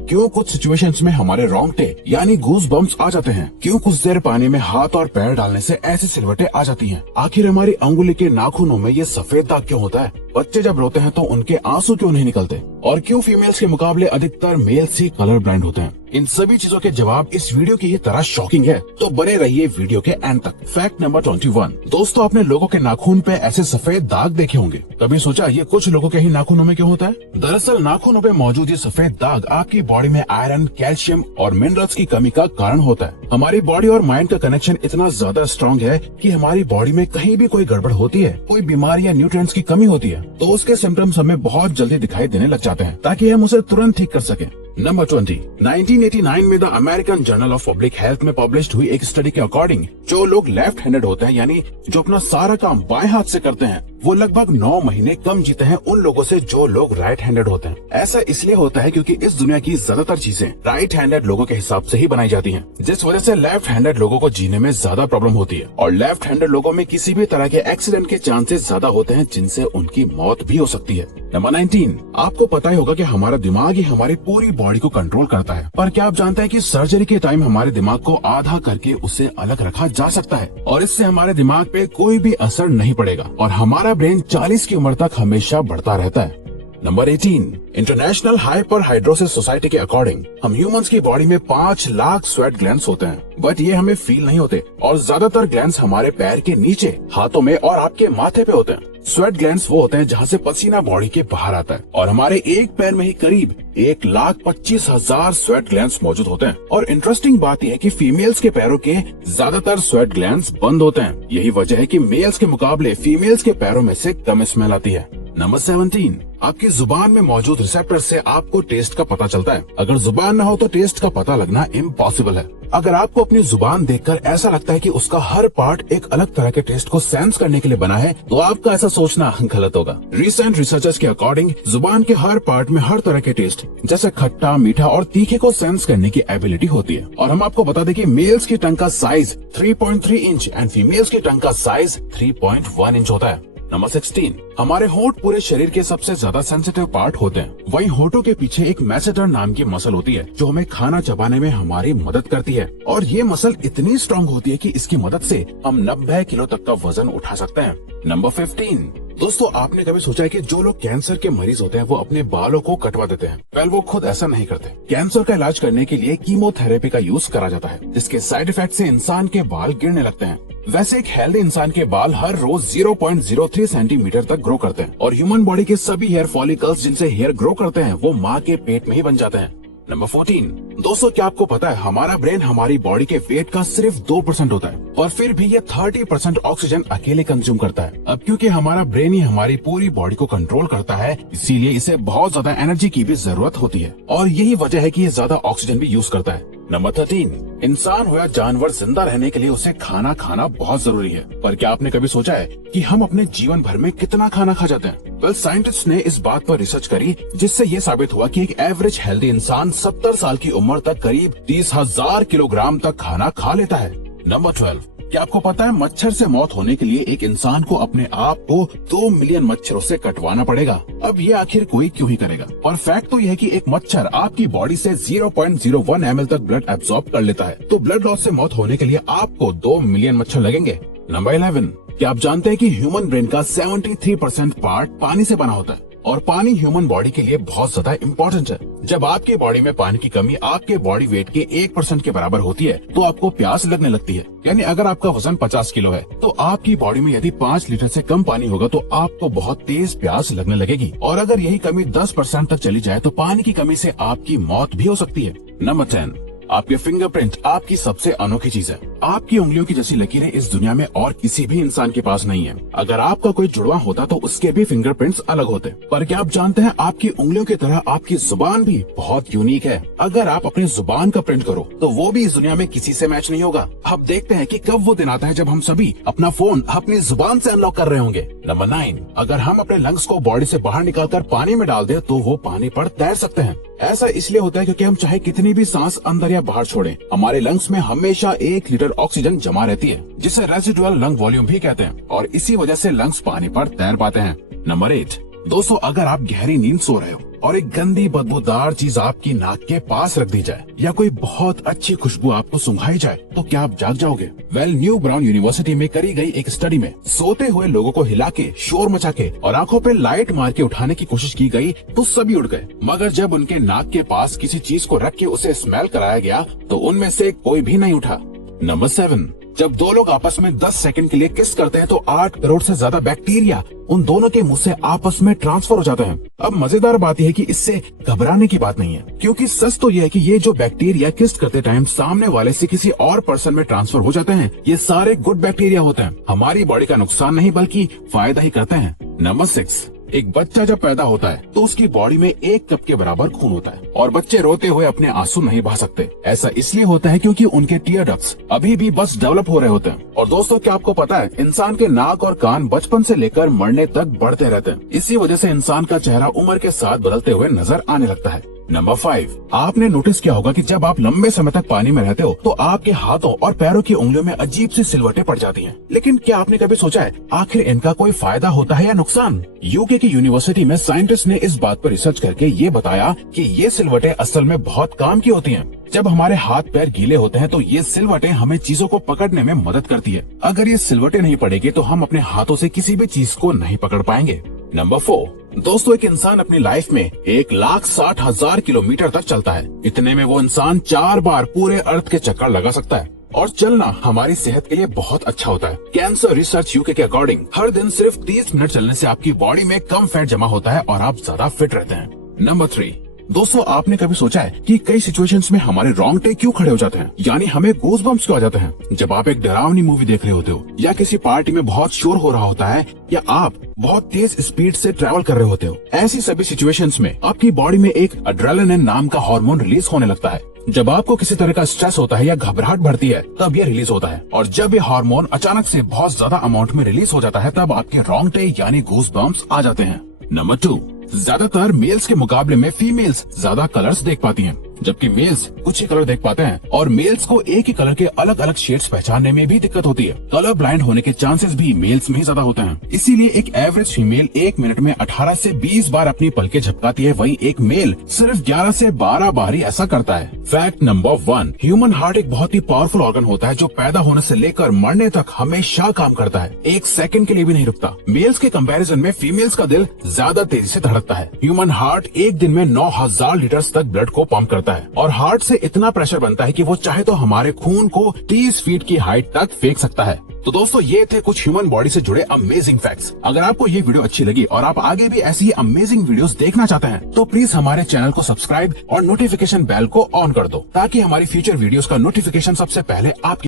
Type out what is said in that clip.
क्यों कुछ सिचुएशंस में हमारे रोंगटे यानी गूज बम्प्स आ जाते हैं? क्यों कुछ देर पानी में हाथ और पैर डालने से ऐसी सिलवटें आ जाती हैं? आखिर हमारी अंगुली के नाखूनों में ये सफेद दाग क्यों होता है? बच्चे जब रोते हैं तो उनके आंसू क्यों नहीं निकलते? और क्यों फीमेल्स के मुकाबले अधिकतर मेल्स ही कलर ब्लाइंड होते हैं? इन सभी चीजों के जवाब इस वीडियो की ही तरह शॉकिंग है, तो बने रहिए वीडियो के एंड तक। Fact number 21। दोस्तों, आपने लोगों के नाखून पे ऐसे सफेद दाग देखे होंगे। कभी सोचा ये कुछ लोगों के ही नाखूनों में क्यों होता है? दरअसल नाखूनों पे मौजूद ये सफेद दाग आपकी बॉडी में आयरन, कैल्शियम और मिनरल्स की कमी का कारण होता है। हमारी बॉडी और माइंड का कनेक्शन इतना ज्यादा स्ट्रॉन्ग है कि हमारी बॉडी में कहीं भी कोई गड़बड़ होती है, कोई बीमारी या न्यूट्रिएंट्स की कमी होती है, तो उसके सिम्टम्स हमें बहुत जल्दी दिखाई देने लग जाते हैं, ताकि हम उसे तुरंत ठीक कर सकें। नंबर 20। 1989 में the American journal of public health में पब्लिश्ड हुई एक स्टडी के अकॉर्डिंग जो लोग लेफ्ट हैंडेड होते हैं, यानी जो अपना सारा काम बाएं हाथ से करते हैं, वो लगभग 9 महीने कम जीते हैं उन लोगों से जो लोग राइट हैंडेड होते हैं। ऐसा इसलिए होता है क्योंकि इस दुनिया की ज्यादातर चीजें राइट हैंडेड लोगों के हिसाब से ही बनाई जाती हैं, जिस वजह से लेफ्ट हैंडेड लोगों को जीने में ज्यादा प्रॉब्लम होती है। और लेफ्ट हैंडेड लोगों में किसी भी तरह के एक्सीडेंट के चांसेस ज्यादा होते हैं, जिनसे उनकी मौत भी हो सकती है। नंबर 19। आपको पता ही होगा कि हमारा दिमाग ही हमारी पूरी बॉडी को कंट्रोल करता है, पर क्या आप जानते हैं कि सर्जरी के टाइम हमारे दिमाग को आधा करके उसे अलग रखा जा सकता है और इससे हमारे दिमाग पे कोई भी असर नहीं पड़ेगा और हमारा ब्रेन 40 की उम्र तक हमेशा बढ़ता रहता है। Number 18। International hyper hidrosis society के अकॉर्डिंग हम ह्यूमंस की बॉडी में 5 लाख स्वेट ग्लैंड्स होते हैं, बट ये हमें फील नहीं होते और ज्यादातर ग्लैंड्स हमारे पैर के नीचे, हाथों में और आपके माथे पे होते हैं। स्वेट ग्लैंड्स वो होते हैं जहाँ से पसीना बॉडी के बाहर आता है और हमारे एक पैर में ही करीब 1,25,000 स्वेट ग्लैंड्स मौजूद होते हैं। और इंटरेस्टिंग बात यह है कि फीमेल्स के पैरों के ज्यादातर स्वेट ग्लैंड्स बंद होते हैं। यही वजह है कि मेल्स के मुकाबले फीमेल्स के पैरों में से कम स्मेल आती है। नंबर 17। आपकी जुबान में मौजूद रिसेप्टर से आपको टेस्ट का पता चलता है। अगर जुबान न हो तो टेस्ट का पता लगना इम्पॉसिबल है। अगर आपको अपनी जुबान देखकर ऐसा लगता है कि उसका हर पार्ट एक अलग तरह के टेस्ट को सेंस करने के लिए बना है, तो आपका ऐसा सोचना गलत होगा। रिसेंट रिसर्चर्स के अकॉर्डिंग जुबान के हर पार्ट में हर तरह के टेस्ट जैसे खट्टा, मीठा और तीखे को सेंस करने की एबिलिटी होती है। और हम आपको बता दें कि मेल्स की टंग का साइज 3.3 इंच एंड फीमेल्स की टंग का साइज 3.1 इंच होता है। नंबर 16। हमारे होंठ पूरे शरीर के सबसे ज्यादा सेंसिटिव पार्ट होते हैं। वहीं होठों के पीछे एक मैसेटर नाम की मसल होती है जो हमें खाना चबाने में हमारी मदद करती है और ये मसल इतनी स्ट्रांग होती है कि इसकी मदद से हम 90 किलो तक का वजन उठा सकते हैं। नंबर 15। दोस्तों, आपने कभी सोचा है कि जो लोग कैंसर के मरीज होते हैं वो अपने बालों को कटवा देते हैं? वेल, वो खुद ऐसा नहीं करते। कैंसर का इलाज करने के लिए कीमोथेरेपी का यूज करा जाता है, जिसके साइड इफेक्ट से इंसान के बाल गिरने लगते हैं। वैसे एक हेल्दी इंसान के बाल हर रोज 0.03 सेंटीमीटर तक ग्रो करते हैं और ह्यूमन बॉडी के सभी हेयर फॉलिकल्स जिनसे हेयर ग्रो करते हैं वो माँ के पेट में ही बन जाते हैं। नंबर 14। दोस्तों, क्या आपको पता है हमारा ब्रेन हमारी बॉडी के वेट का सिर्फ 2% होता है और फिर भी ये 30% ऑक्सीजन अकेले कंज्यूम करता है। अब क्योंकि हमारा ब्रेन ही हमारी पूरी बॉडी को कंट्रोल करता है, इसीलिए इसे बहुत ज्यादा एनर्जी की भी जरूरत होती है और यही वजह है कि ये ज्यादा ऑक्सीजन भी यूज करता है। नंबर 13। इंसान हो या जानवर, जिंदा रहने के लिए उसे खाना खाना बहुत जरूरी है। पर क्या आपने कभी सोचा है कि हम अपने जीवन भर में कितना खाना खा जाते हैं? वेल, साइंटिस्ट ने इस बात पर रिसर्च करी जिससे ये साबित हुआ कि एक एवरेज हेल्दी इंसान 70 साल की उम्र तक करीब 30,000 किलोग्राम तक खाना खा लेता है। नंबर 12। क्या आपको पता है मच्छर से मौत होने के लिए एक इंसान को अपने आप को 2 मिलियन मच्छरों से कटवाना पड़ेगा? अब ये आखिर कोई क्यों ही करेगा? और फैक्ट तो यह है कि एक मच्छर आपकी बॉडी से 0.01 ml तक ब्लड एब्सॉर्ब कर लेता है, तो ब्लड लॉस से मौत होने के लिए आपको 2 मिलियन मच्छर लगेंगे। नंबर 11। क्या आप जानते हैं कि ह्यूमन ब्रेन का 73% पार्ट पानी से बना होता है और पानी ह्यूमन बॉडी के लिए बहुत ज्यादा इम्पोर्टेंट है। जब आपके बॉडी में पानी की कमी आपके बॉडी वेट के 1% के बराबर होती है तो आपको प्यास लगने लगती है। यानी अगर आपका वजन 50 किलो है तो आपकी बॉडी में यदि 5 लीटर से कम पानी होगा तो आपको बहुत तेज प्यास लगने लगेगी और अगर यही कमी 10% तक चली जाए तो पानी की कमी से आपकी मौत भी हो सकती है। नंबर 10। आपके फिंगरप्रिंट आपकी सबसे अनोखी चीज है। आपकी उंगलियों की जैसी लकीरें इस दुनिया में और किसी भी इंसान के पास नहीं है। अगर आपका कोई जुड़वा होता तो उसके भी फिंगरप्रिंट्स अलग होते। पर क्या आप जानते हैं आपकी उंगलियों की तरह आपकी जुबान भी बहुत यूनिक है। अगर आप अपनी जुबान का प्रिंट करो तो वो भी इस दुनिया में किसी से मैच नहीं होगा। अब देखते हैं कि कब वो दिन आता है जब हम सभी अपना फोन अपनी जुबान से अनलॉक कर रहे होंगे। नंबर 9। अगर हम अपने लंग्स को बॉडी से बाहर निकालकर पानी में डाल दें तो वो पानी पर तैर सकते हैं। ऐसा इसलिए होता है क्योंकि हम चाहे कितनी भी सांस अंदर या बाहर छोड़ें, हमारे लंग्स में हमेशा 1 लीटर ऑक्सीजन जमा रहती है, जिसे रेसिडुअल लंग वॉल्यूम भी कहते हैं और इसी वजह से लंग्स पानी पर तैर पाते हैं। नंबर 8। दोस्तों, अगर आप गहरी नींद सो रहे हो और एक गंदी बदबूदार चीज आपकी नाक के पास रख दी जाए या कोई बहुत अच्छी खुशबू आपको सुंघाई जाए तो क्या आप जाग जाओगे? वेल, न्यू ब्राउन यूनिवर्सिटी में करी गई एक स्टडी में सोते हुए लोगों को हिला के, शोर मचा के और आंखों पे लाइट मार के उठाने की कोशिश की गई तो सभी उठ गए, मगर जब उनके नाक के पास किसी चीज को रख के उसे स्मेल कराया गया तो उनमें से कोई भी नहीं उठा। नंबर 7, जब दो लोग आपस में 10 सेकंड के लिए किस करते हैं तो 8 करोड़ से ज्यादा बैक्टीरिया उन दोनों के मुंह से आपस में ट्रांसफर हो जाते हैं। अब मजेदार बात यह है कि इससे घबराने की बात नहीं है, क्योंकि सच तो यह है कि ये जो बैक्टीरिया किस करते टाइम सामने वाले से किसी और पर्सन में ट्रांसफर हो जाते हैं, ये सारे गुड बैक्टीरिया होते हैं, हमारी बॉडी का नुकसान नहीं बल्कि फायदा ही करते हैं। नंबर 6, एक बच्चा जब पैदा होता है तो उसकी बॉडी में 1 कप के बराबर खून होता है और बच्चे रोते हुए अपने आंसू नहीं बहा सकते। ऐसा इसलिए होता है क्योंकि उनके टीयर डक्ट्स अभी भी बस डेवलप हो रहे होते हैं। और दोस्तों, क्या आपको पता है इंसान के नाक और कान बचपन से लेकर मरने तक बढ़ते रहते हैं। इसी वजह से इंसान का चेहरा उम्र के साथ बदलते हुए नजर आने लगता है। नंबर 5, आपने नोटिस किया होगा कि जब आप लंबे समय तक पानी में रहते हो तो आपके हाथों और पैरों की उंगलियों में अजीब सी सिलवटें पड़ जाती हैं। लेकिन क्या आपने कभी सोचा है आखिर इनका कोई फायदा होता है या नुकसान? यूके की यूनिवर्सिटी में साइंटिस्ट ने इस बात पर रिसर्च करके ये बताया कि ये सिलवटें असल में बहुत काम की होती हैं। जब हमारे हाथ पैर गीले होते हैं तो ये सिलवटें हमें चीजों को पकड़ने में मदद करती है। अगर ये सिलवटें नहीं पड़ेगी तो हम अपने हाथों से किसी भी चीज को नहीं पकड़ पाएंगे। नंबर 4, दोस्तों, एक इंसान अपनी लाइफ में 1,60,000 किलोमीटर तक चलता है। इतने में वो इंसान 4 बार पूरे अर्थ के चक्कर लगा सकता है। और चलना हमारी सेहत के लिए बहुत अच्छा होता है। कैंसर रिसर्च यूके के अकॉर्डिंग हर दिन सिर्फ 30 मिनट चलने से आपकी बॉडी में कम फैट जमा होता है और आप ज्यादा फिट रहते हैं। नंबर 3, दोस्तों, आपने कभी सोचा है कि कई सिचुएशंस में हमारे रोंगटे क्यों खड़े हो जाते हैं, यानी हमें गूज़ बम्प्स क्यों आ जाते हैं? जब आप एक डरावनी मूवी देख रहे होते हो या किसी पार्टी में बहुत शोर हो रहा होता है या आप बहुत तेज स्पीड से ट्रैवल कर रहे होते हो, ऐसी सभी सिचुएशंस में आपकी बॉडी में एक एड्रेनालिन नाम का हार्मोन रिलीज होने लगता है। जब आपको किसी तरह का स्ट्रेस होता है या घबराहट बढ़ती है तब ये रिलीज होता है, और जब ये हार्मोन अचानक से बहुत ज्यादा अमाउंट में रिलीज हो जाता है तब आपके रोंगटे यानी गूज़ बम्प्स आ जाते हैं। नंबर 2, ज्यादातर मेल्स के मुकाबले में फीमेल्स ज्यादा कलर्स देख पाती हैं, जबकि मेल्स कुछ ही कलर देख पाते हैं और मेल्स को एक ही कलर के अलग अलग शेड्स पहचानने में भी दिक्कत होती है। कलर ब्लाइंड होने के चांसेस भी मेल्स में ही ज्यादा होते हैं। इसीलिए एक एवरेज फीमेल 1 मिनट में 18 से 20 बार अपनी पलकें झपकाती है, वहीं एक मेल सिर्फ 11 से 12 बार ही ऐसा करता है। फैक्ट नंबर 1, ह्यूमन हार्ट एक बहुत ही पावरफुल ऑर्गन होता है जो पैदा होने से लेकर मरने तक हमेशा काम करता है, 1 सेकंड के लिए भी नहीं रुकता। मेल्स के कंपैरिजन में फीमेल्स का दिल ज्यादा तेजी से धड़कता है। ह्यूमन हार्ट एक दिन में 9,000 लीटर तक ब्लड को पंप करता है और हार्ट से इतना प्रेशर बनता है कि वो चाहे तो हमारे खून को 30 फीट की हाइट तक फेंक सकता है। तो दोस्तों, ये थे कुछ ह्यूमन बॉडी से जुड़े अमेजिंग फैक्ट्स। अगर आपको ये वीडियो अच्छी लगी और आप आगे भी ऐसी ही अमेजिंग वीडियोस देखना चाहते हैं तो प्लीज हमारे चैनल को सब्सक्राइब और नोटिफिकेशन बेल को ऑन कर दो, ताकि हमारी फ्यूचर वीडियोस का नोटिफिकेशन सबसे पहले आपके